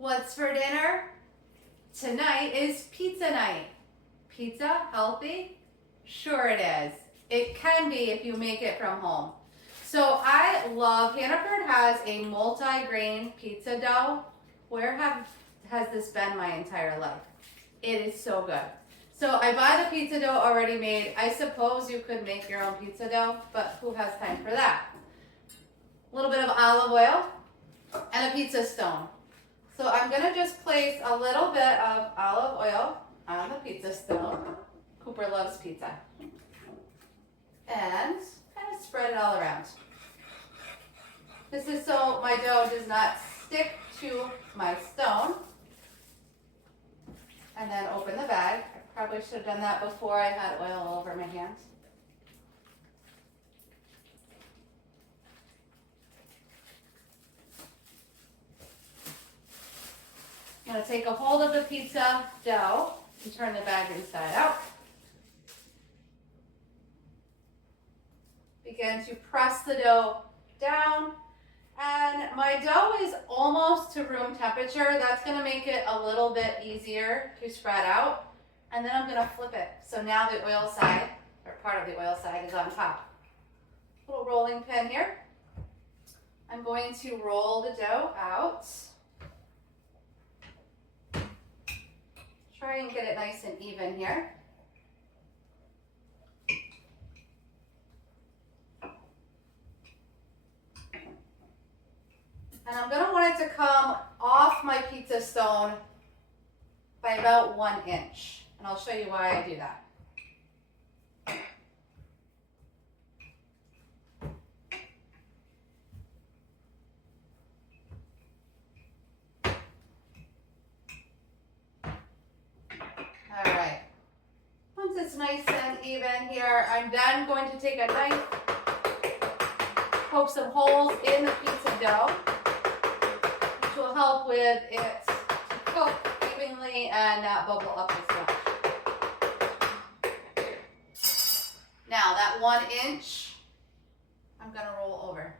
What's for dinner? Tonight is pizza night. Pizza healthy? Sure it is. It can be if you make it from home. So I love, Hannaford has a multi-grain pizza dough. Where has this been my entire life? It is so good. So I buy the pizza dough already made. I suppose you could make your own pizza dough, but who has time for that? A little bit of olive oil and a pizza stone. So I'm gonna just place a little bit of olive oil on the pizza stone. Cooper loves pizza. And kind of spread it all around. This is so my dough does not stick to my stone. And then open the bag. I probably should have done that before I had oil all over my hands. I'm going to take a hold of the pizza dough and turn the bag inside out. Begin to press the dough down. And my dough is almost to room temperature. That's going to make it a little bit easier to spread out. And then I'm going to flip it. So now the oil side, or part of the oil side, is on top. Little rolling pin here. I'm going to roll the dough out. Try and get it nice and even here. And I'm going to want it to come off my pizza stone by about 1 inch. And I'll show you why I do that. All right. Once it's nice and even here, I'm then going to take a knife, poke some holes in the pizza dough, which will help with it to cook evenly and not bubble up as much. Now that 1 inch, I'm going to roll over.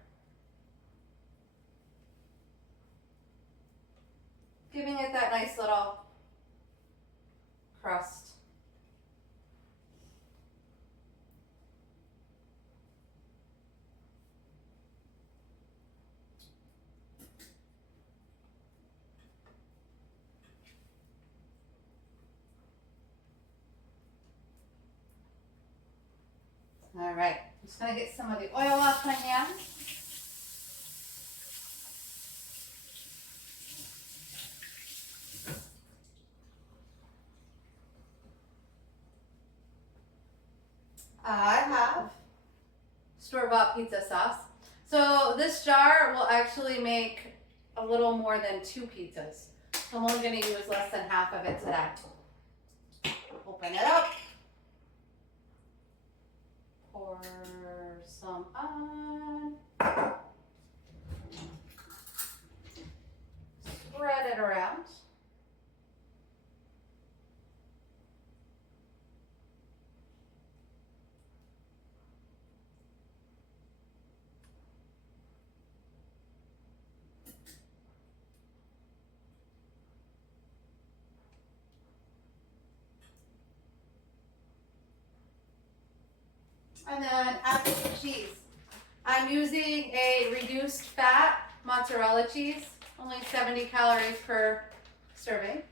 Giving it that nice little crust. All right, I'm just going to get some of the oil off my hands. I have store-bought pizza sauce. So this jar will actually make a little more than 2 pizzas. So I'm only going to use less than half of it today. Open it up. Pour some on. Spread it around. And then add the cheese. I'm using a reduced fat mozzarella cheese, only 70 calories per serving.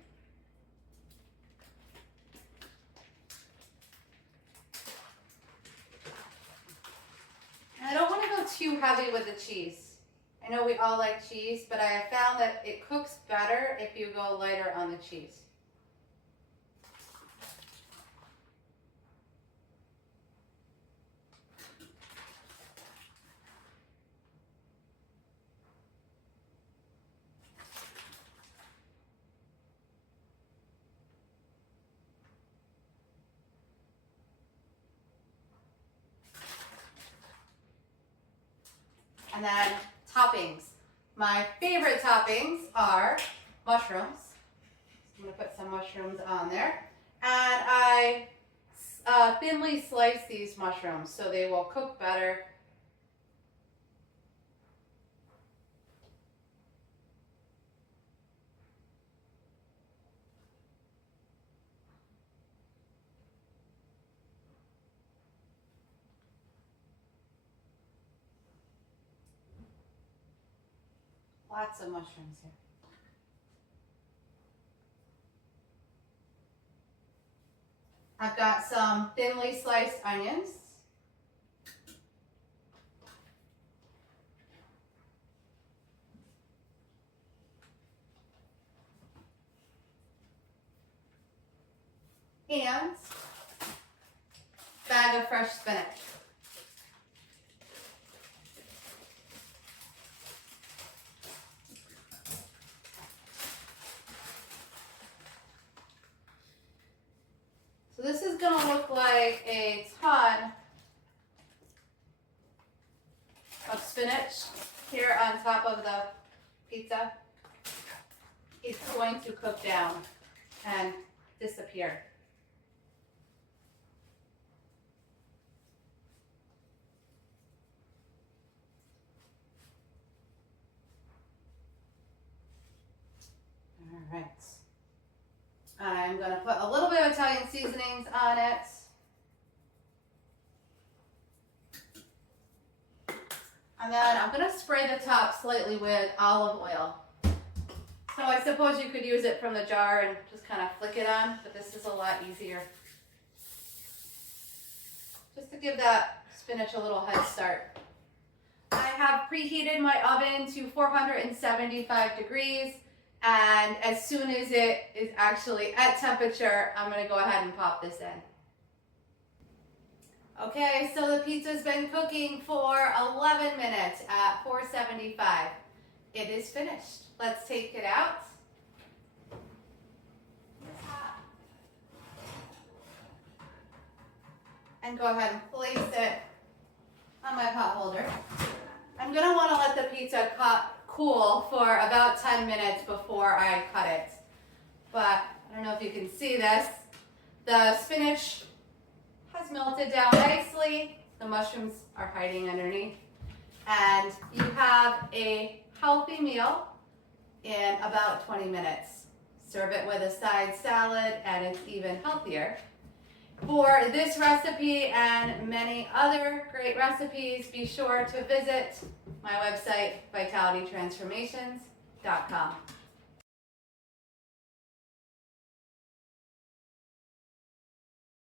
And I don't want to go too heavy with the cheese. I know we all like cheese, but I have found that it cooks better if you go lighter on the cheese. And then toppings. My favorite toppings are mushrooms. I'm going to put some mushrooms on there. And I thinly slice these mushrooms so they will cook better. Lots of mushrooms here. I've got some thinly sliced onions. And bag of fresh spinach. So this is going to look like a ton of spinach here on top of the pizza. It's going to cook down and disappear. All right. I'm going to put a little bit of Italian seasonings on it. And then I'm going to spray the top slightly with olive oil. So I suppose you could use it from the jar and just kind of flick it on, but this is a lot easier. Just to give that spinach a little head start. I have preheated my oven to 475 degrees. And as soon as it is actually at temperature, I'm going to go ahead and pop this in. Okay, so the pizza's been cooking for 11 minutes at 475. It is finished. Let's take it out. It's hot. And go ahead and place it on my pot holder. I'm going to want to let the pizza cool for about 10 minutes before I cut it. But I don't know if you can see this. The spinach has melted down nicely. The mushrooms are hiding underneath. And you have a healthy meal in about 20 minutes. Serve it with a side salad and it's even healthier. For this recipe and many other great recipes, be sure to visit my website, vitalitytransformations.com.